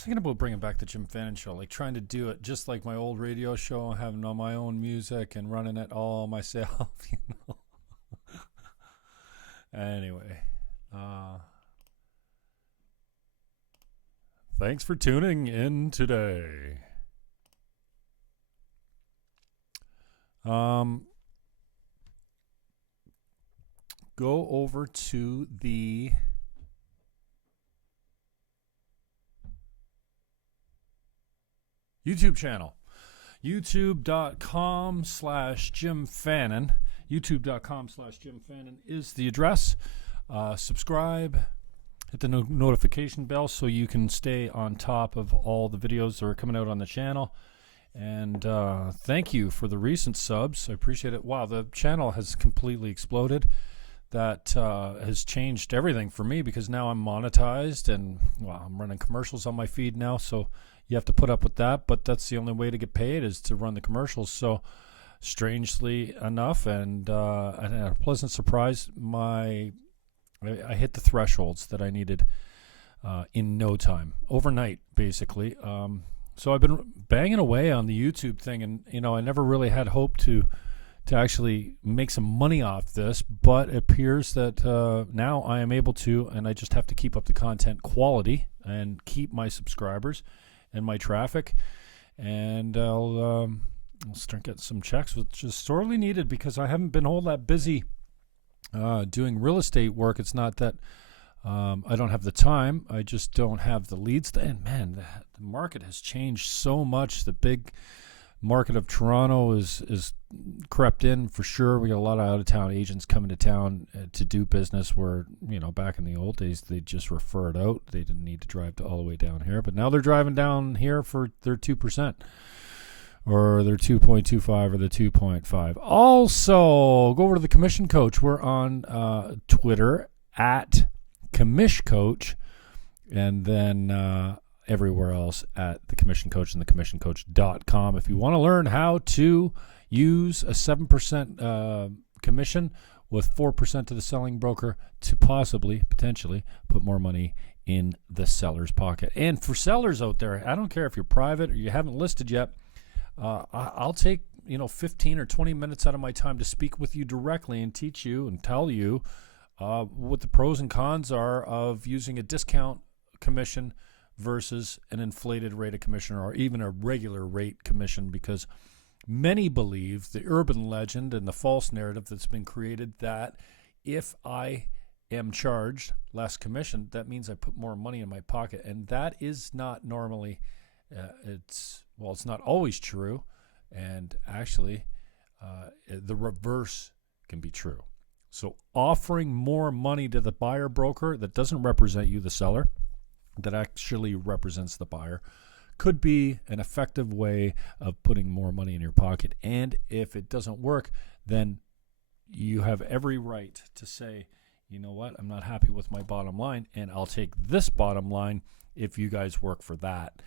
was thinking about bringing back the Jim Fannon Show, like trying to do it just like my old radio show, having all my own music and running it all myself, you know. Anyway, thanks for tuning in today. Go over to the YouTube channel, youtube.com/Jim Fannon. youtube.com/Jim Fannon is the address. Subscribe, hit the notification bell so you can stay on top of all the videos that are coming out on the channel. And thank you for the recent subs. I appreciate it. Wow, the channel has completely exploded. That has changed everything for me because now I'm monetized and, well, I'm running commercials on my feed now, so you have to put up with that, but that's the only way to get paid is to run the commercials. So strangely enough, and a pleasant surprise, I hit the thresholds that I needed in no time, overnight, basically. So I've been banging away on the YouTube thing, and I never really had hope to actually make some money off this, but it appears that now I am able to, and I just have to keep up the content quality and keep my subscribers and my traffic, and I'll start getting some checks, which is sorely needed because I haven't been all that busy doing real estate work. It's not that I don't have the time, I just don't have the leads. And man, the market has changed so much. The big market of Toronto is crept in for sure. We got a lot of out-of-town agents coming to town to do business where, back in the old days, they just referred out. They didn't need to drive all the way down here. But now they're driving down here for their 2% or their 2.25 or the 2.5. Also, go over to the Commission Coach. We're on Twitter at Commish Coach, and then everywhere else at the Commission Coach and thecommissioncoach.com. If you want to learn how to use a 7% commission with 4% to the selling broker to potentially put more money in the seller's pocket. And for sellers out there, I don't care if you're private or you haven't listed yet, I'll take 15 or 20 minutes out of my time to speak with you directly and teach you and tell you what the pros and cons are of using a discount commission versus an inflated rate of commission or even a regular rate commission, because many believe the urban legend and the false narrative that's been created that if I am charged less commission, that means I put more money in my pocket. And that is not normally, it's not always true. And actually, the reverse can be true. So offering more money to the buyer broker that doesn't represent you, the seller, that actually represents the buyer, could be an effective way of putting more money in your pocket. And if it doesn't work, then you have every right to say, you know what, I'm not happy with my bottom line, and I'll take this bottom line if you guys work for that,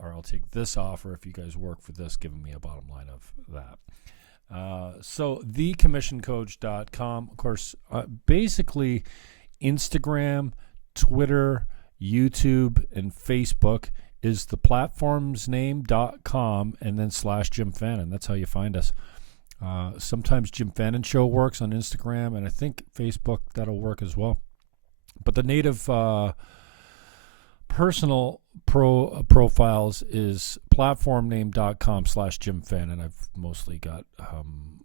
or I'll take this offer if you guys work for this, giving me a bottom line of that. So thecommissioncoach.com, of course, basically Instagram, Twitter, YouTube, and Facebook is the platform's name.com and then /Jim Fannon. That's how you find us. Sometimes Jim Fannon Show works on Instagram, and I think Facebook, that'll work as well. But the native personal profiles is platformname.com /Jim Fannon. I've mostly got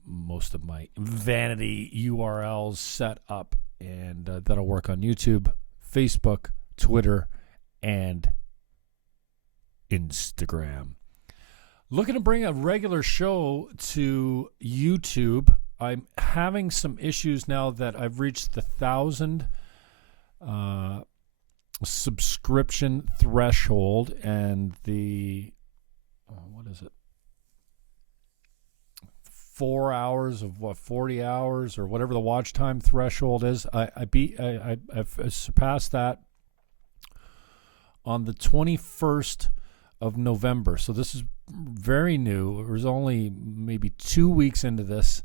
most of my vanity URLs set up, and that'll work on YouTube, Facebook, Twitter, and Instagram. Looking to bring a regular show to YouTube. I'm having some issues now that I've reached the 1,000 subscription threshold, and the 4 hours of 40 hours or whatever the watch time threshold is. I've surpassed that on the 21st of November. So this is very new. It was only maybe 2 weeks into this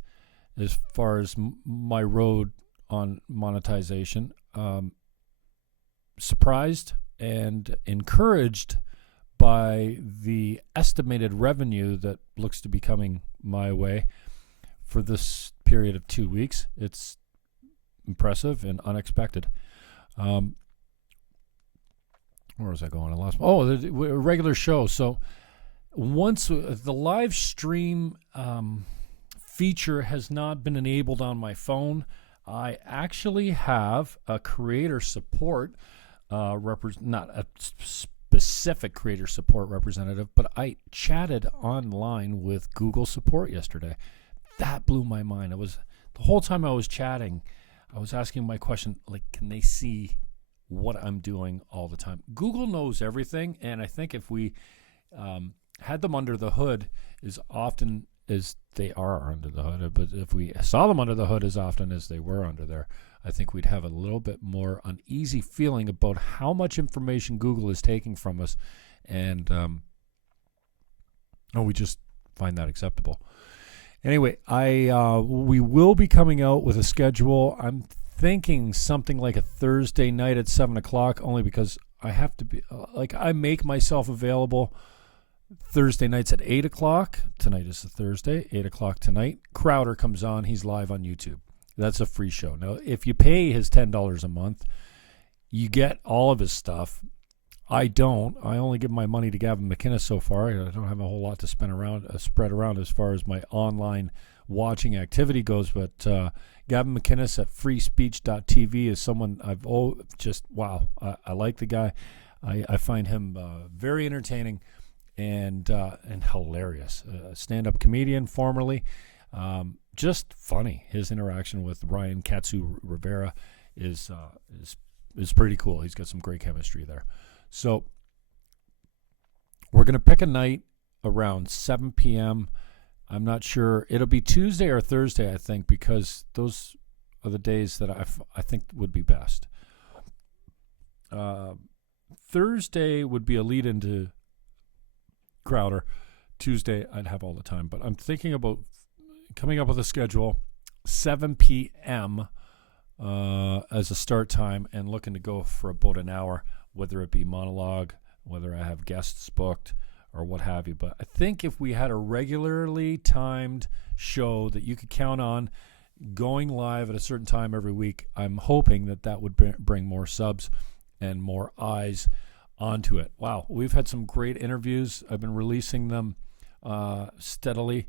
as far as my road on monetization. Surprised and encouraged by the estimated revenue that looks to be coming my way for this period of 2 weeks. It's impressive and unexpected. Where was I going? I lost. The regular show. So once the live stream feature has not been enabled on my phone, I actually have a creator support not a specific creator support representative, but I chatted online with Google support yesterday. That blew my mind. It was the whole time I was chatting, I was asking my question, like, can they see what I'm doing all the time? Google knows everything, and I think if we had them under the hood as often as they are under the hood, but if we saw them under the hood as often as they were under there, I think we'd have a little bit more uneasy feeling about how much information Google is taking from us, and we just find that acceptable. Anyway, we will be coming out with a schedule. I'm thinking something like a Thursday night at 7 o'clock, only because I have to be, I make myself available Thursday nights at 8 o'clock. Tonight is the Thursday, 8 o'clock tonight. Crowder comes on. He's live on YouTube. That's a free show. Now, if you pay his $10 a month, you get all of his stuff. I don't. I only give my money to Gavin McInnes so far. I don't have a whole lot to spread around as far as my online watching activity goes. But Gavin McInnes at freespeech.tv is someone I like the guy. I find him very entertaining and hilarious. Stand-up comedian formerly. Just funny. His interaction with Ryan Katsu Rivera is pretty cool. He's got some great chemistry there. So we're going to pick a night around 7 p.m. I'm not sure. It'll be Tuesday or Thursday, I think, because those are the days that I think would be best. Thursday would be a lead into Crowder. Tuesday, I'd have all the time. But I'm thinking about coming up with a schedule, 7 p.m. As a start time, and looking to go for about an hour, whether it be monologue, whether I have guests booked, or what have you. But I think if we had a regularly timed show that you could count on going live at a certain time every week, I'm hoping that would bring more subs and more eyes onto it. Wow, we've had some great interviews. I've been releasing them steadily.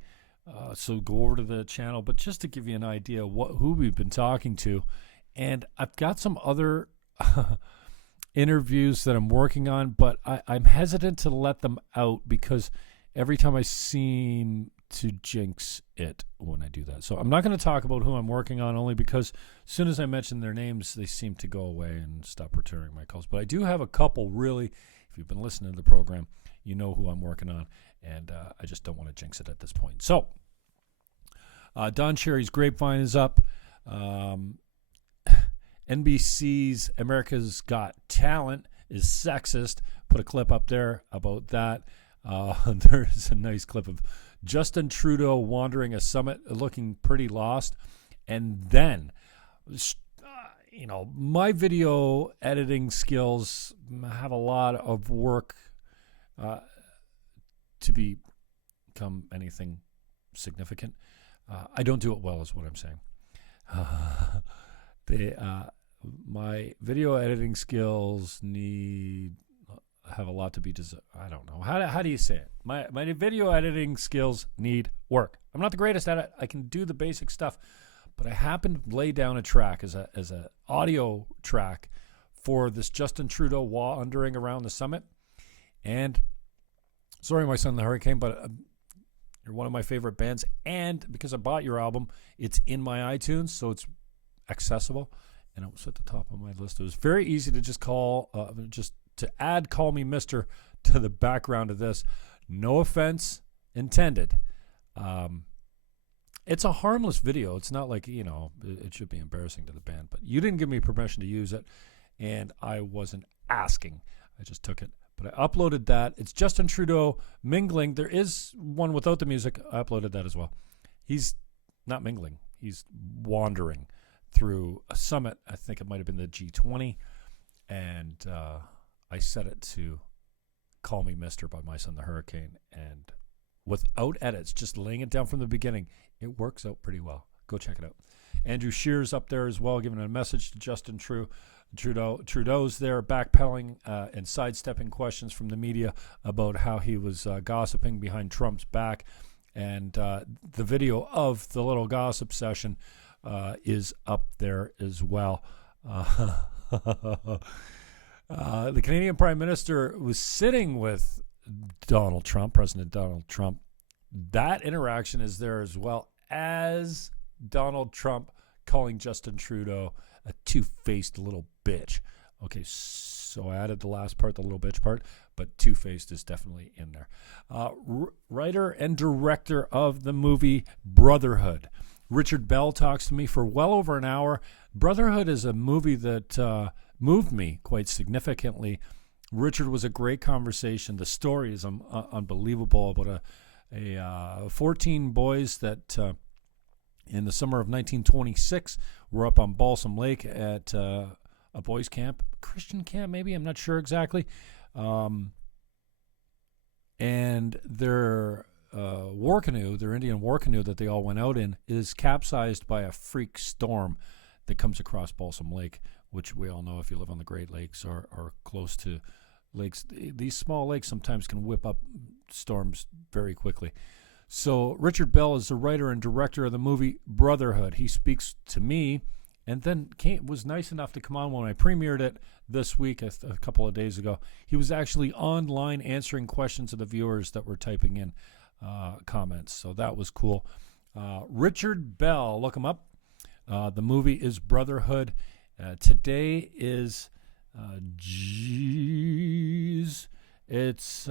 So go over to the channel. But just to give you an idea of who we've been talking to, and I've got some other interviews that I'm working on, but I'm hesitant to let them out because every time I seem to jinx it when I do that. So I'm not going to talk about who I'm working on, only because as soon as I mention their names, they seem to go away and stop returning my calls. But I do have a couple, really. If you've been listening to the program, you know who I'm working on, and I just don't want to jinx it at this point. So Don Cherry's Grapevine is up. NBC's America's Got Talent is sexist. Put a clip up there about that. There's a nice clip of Justin Trudeau wandering a summit looking pretty lost. And then, my video editing skills have a lot of work to become anything significant. I don't do it well is what I'm saying. My video editing skills have a lot to be I don't know. How do you say it? My video editing skills need work. I'm not the greatest at it. I can do the basic stuff, but I happened to lay down a track as a audio track for this Justin Trudeau wandering around the summit. And sorry, my son the Hurricane, but you're one of my favorite bands, and because I bought your album, it's in my iTunes, so it's accessible, and it was at the top of my list. It was very easy to just add "Call Me Mister" to the background of this. No offense intended. It's a harmless video. It's not like, it should be embarrassing to the band, but you didn't give me permission to use it, and I wasn't asking. I just took it. But I uploaded that. It's Justin Trudeau mingling. There is one without the music. I uploaded that as well. He's not mingling. He's wandering through a summit. I think it might have been the G20. And I set it to Call Me Mister by My Son the Hurricane. And without edits, just laying it down from the beginning, it works out pretty well. Go check it out. Andrew Scheer's up there as well, giving a message to Justin Trudeau. Trudeau's there backpedaling and sidestepping questions from the media about how he was gossiping behind Trump's back. And the video of the little gossip session is up there as well. The Canadian Prime Minister was sitting with Donald Trump, President Donald Trump. That interaction is there as well as Donald Trump calling Justin Trudeau a two-faced little bitch. Okay, so I added the last part, the little bitch part, but two-faced is definitely in there. Writer and director of the movie Brotherhood, Richard Bell, talks to me for well over an hour. Brotherhood is a movie that moved me quite significantly. Richard was a great conversation. The story is unbelievable about a 14 boys that in the summer of 1926 were up on Balsam Lake at a boys' camp, Christian camp maybe, I'm not sure exactly. And their war canoe, their Indian war canoe that they all went out in, is capsized by a freak storm that comes across Balsam Lake, which we all know if you live on the Great Lakes or close to lakes. These small lakes sometimes can whip up storms very quickly. So Richard Bell is the writer and director of the movie Brotherhood. He speaks to me and then was nice enough to come on when I premiered it this week, a couple of days ago. He was actually online answering questions of the viewers that were typing in comments. So that was cool. Richard Bell, look him up. The movie is Brotherhood. Today is, it's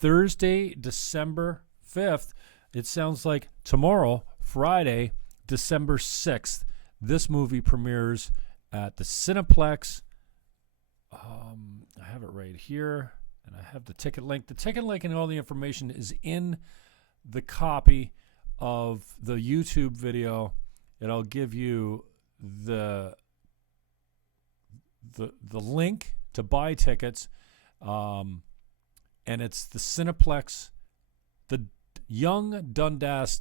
Thursday, December 5th. It sounds like tomorrow, Friday, December 6th. This movie premieres at the Cineplex. I have it right here, and I have the ticket link. The ticket link and all the information is in the copy of the YouTube video, and I'll give you the link to buy tickets. And it's the Cineplex, the Young Dundas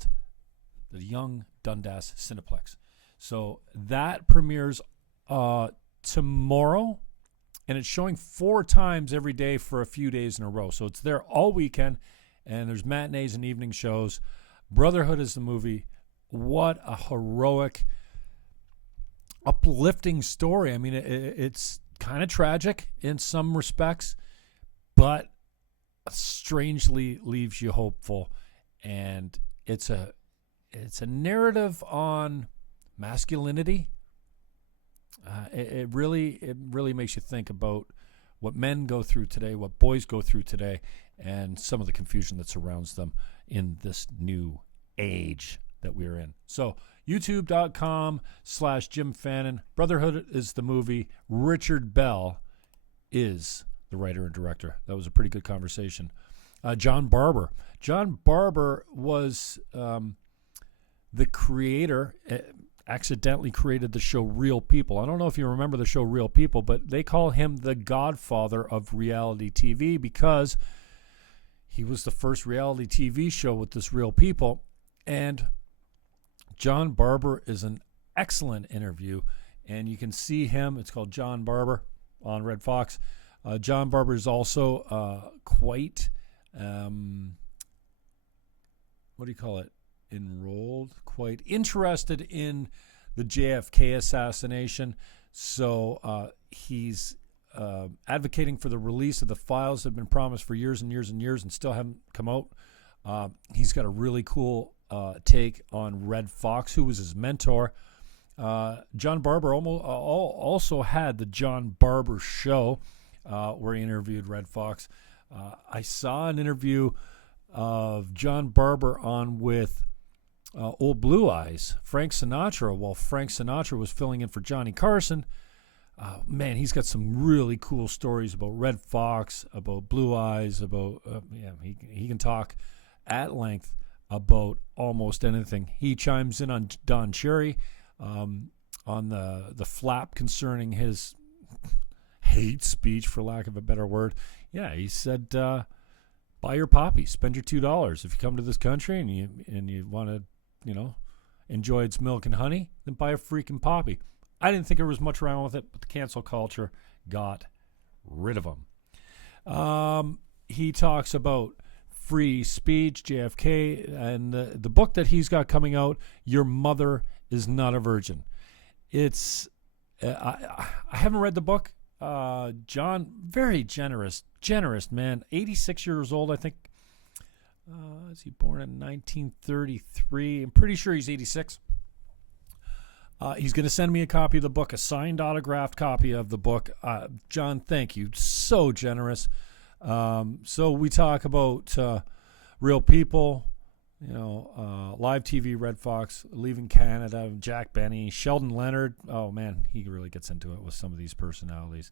Cineplex. So that premieres tomorrow, and it's showing 4 times every day for a few days in a row. So it's there all weekend, and there's matinees and evening shows. Brotherhood is the movie. What a heroic, uplifting story. I mean, it's kind of tragic in some respects, but strangely leaves you hopeful. And it's a narrative on masculinity. It really makes you think about what men go through today, what boys go through today, and some of the confusion that surrounds them in this new age that we're in. So youtube.com/Jim Fannon. Brotherhood is the movie. Richard Bell is the writer and director. That was a pretty good conversation. John Barbour. John Barbour was the creator, accidentally created the show Real People. I don't know if you remember the show Real People, but they call him the godfather of reality TV because he was the first reality TV show with this Real People. And John Barbour is an excellent interview, and you can see him. It's called John Barbour on Red Fox. John Barbour is also quite, enrolled, quite interested in the JFK assassination. So he's advocating for the release of the files that have been promised for years and years and years and still haven't come out. He's got a really cool take on Red Fox, who was his mentor. John Barbour also had the John Barbour Show, where he interviewed Red Fox. I saw an interview of John Barbour on with Old Blue Eyes, Frank Sinatra, while Frank Sinatra was filling in for Johnny Carson. Man, he's got some really cool stories about Red Fox, about Blue Eyes, about he can talk at length about almost anything. He chimes in on Don Cherry, on the flap concerning his hate speech, for lack of a better word. Yeah, he said, buy your poppy, spend your $2. If you come to this country and you want to, enjoy its milk and honey, then buy a freaking poppy. I didn't think there was much wrong with it, but the cancel culture got rid of him. He talks about free speech, JFK, and the book that he's got coming out, Your Mother is Not a Virgin. It's I haven't read the book. John, very generous man. 86 years old, I think. Is he born in 1933? I'm pretty sure he's 86. He's going to send me a copy of the book, a signed, autographed copy of the book. John, thank you. So generous. So we talk about real people, live TV, Red Fox, leaving Canada, Jack Benny, Sheldon Leonard. Oh, man, he really gets into it with some of these personalities.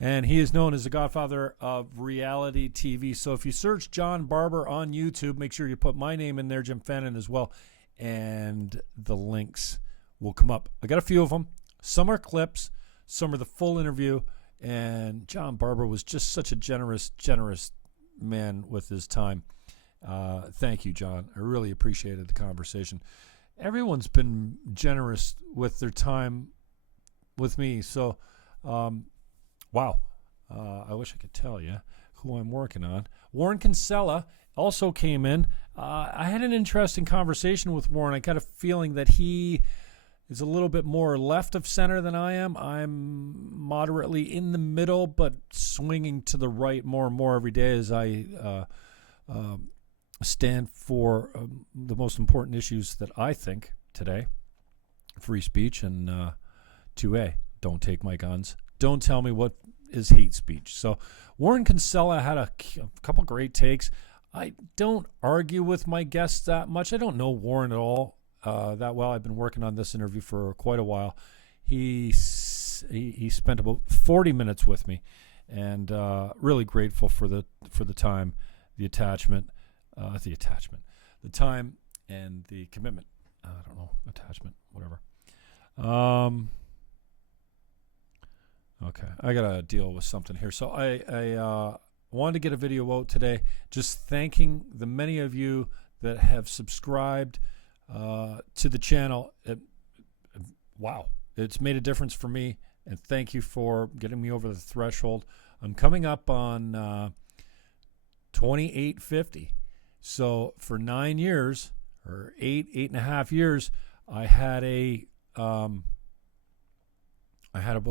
And he is known as the godfather of reality TV. So if you search John Barbour on YouTube, make sure you put my name in there, Jim Fannon, as well, and the links will come up. I got a few of them. Some are clips. Some are the full interview. And John Barbour was just such a generous man with his time. Thank you, John. I really appreciated the conversation. Everyone's been generous with their time with me. So, wow. I wish I could tell you who I'm working on. Warren Kinsella also came in. I had an interesting conversation with Warren. I got a feeling that he is a little bit more left of center than I am. I'm moderately in the middle, but swinging to the right more and more every day as I stand for the most important issues that I think today. Free speech and 2A, don't take my guns. Don't tell me what is hate speech. So Warren Kinsella had a couple great takes. I don't argue with my guests that much. I don't know Warren at all that well. I've been working on this interview for quite a while. He spent about 40 minutes with me, and really grateful for the time, the time and the commitment. I don't know, attachment, whatever. Okay, I gotta deal with something here. So I wanted to get a video out today, just thanking the many of you that have subscribed to the channel. Wow, it's made a difference for me, and thank you for getting me over the threshold. I'm coming up on 2850. So for 9 years, or eight and a half years, I had I had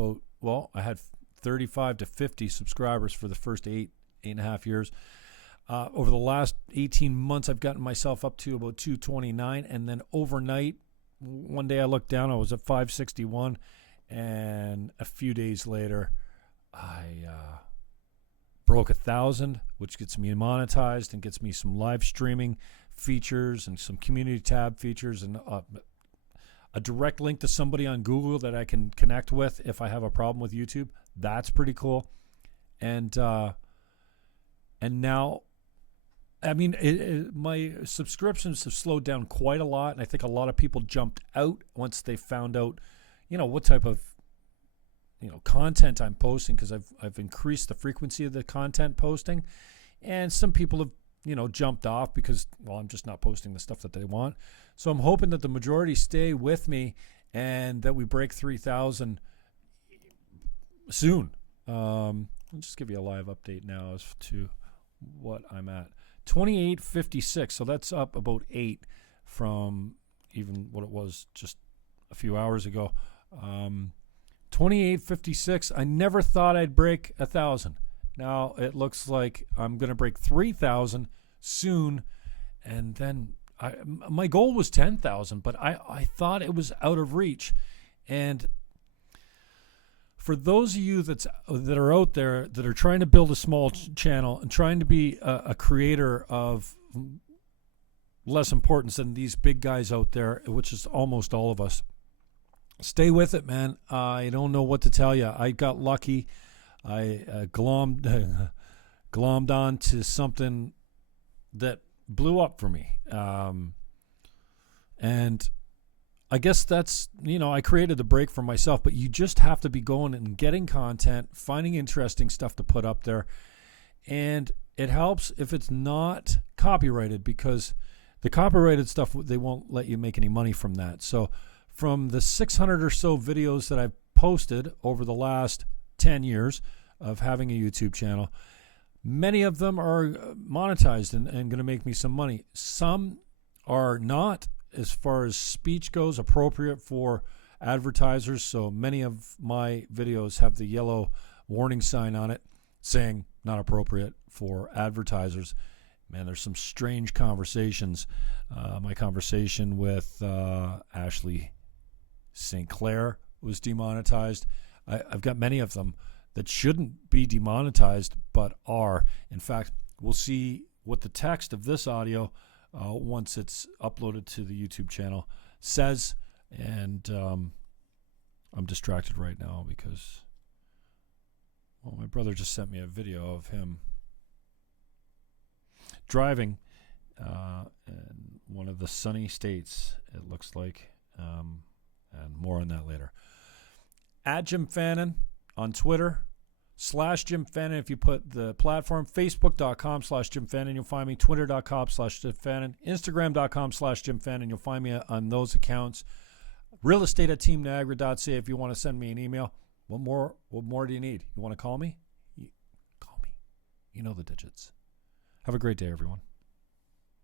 35 to 50 subscribers for the first eight and a half years. Over the last 18 months, I've gotten myself up to about 229, and then overnight, one day I looked down, I was at 561, and a few days later, I broke 1,000, which gets me monetized and gets me some live streaming features and some community tab features and a direct link to somebody on Google that I can connect with if I have a problem with YouTube. That's pretty cool. And now, I mean, my subscriptions have slowed down quite a lot, and I think a lot of people jumped out once they found out, what type of content I'm posting, because I've increased the frequency of the content posting, and some people have jumped off because, I'm just not posting the stuff that they want. So I'm hoping that the majority stay with me and that we break 3,000 soon. I'll just give you a live update now as to what I'm at. 2856, so that's up about 8 from even what it was just a few hours ago. 2856, I never thought I'd break 1,000. Now it looks like I'm going to break 3,000 soon, and then my goal was 10,000, but I thought it was out of reach. And for those of you that are out there that are trying to build a small channel and trying to be a creator of less importance than these big guys out there, which is almost all of us, stay with it, man. I don't know what to tell you. I got lucky. I glommed on to something that blew up for me. And I guess that's, I created the break for myself, but you just have to be going and getting content, finding interesting stuff to put up there. And it helps if it's not copyrighted, because the copyrighted stuff, they won't let you make any money from that. So from the 600 or so videos that I've posted over the last 10 years of having a YouTube channel, many of them are monetized and going to make me some money. Some are not, as far as speech goes, appropriate for advertisers. So many of my videos have the yellow warning sign on it saying not appropriate for advertisers. Man, there's some strange conversations. My conversation with Ashley St. Clair was demonetized. I've got many of them that shouldn't be demonetized but are. In fact, we'll see what the text of this audio, once it's uploaded to the YouTube channel, says. And I'm distracted right now because, well, my brother just sent me a video of him driving in one of the sunny states, it looks like, and more on that later. At Jim Fannon on Twitter, /Jim Fannon if you put the platform, facebook.com/Jim Fannon, you'll find me, twitter.com/Jim Fannon, instagram.com/Jim Fannon, you'll find me on those accounts. realestate@teamniagara.ca if you want to send me an email. What more do you need? You want to call me? Call me. You know the digits. Have a great day, everyone.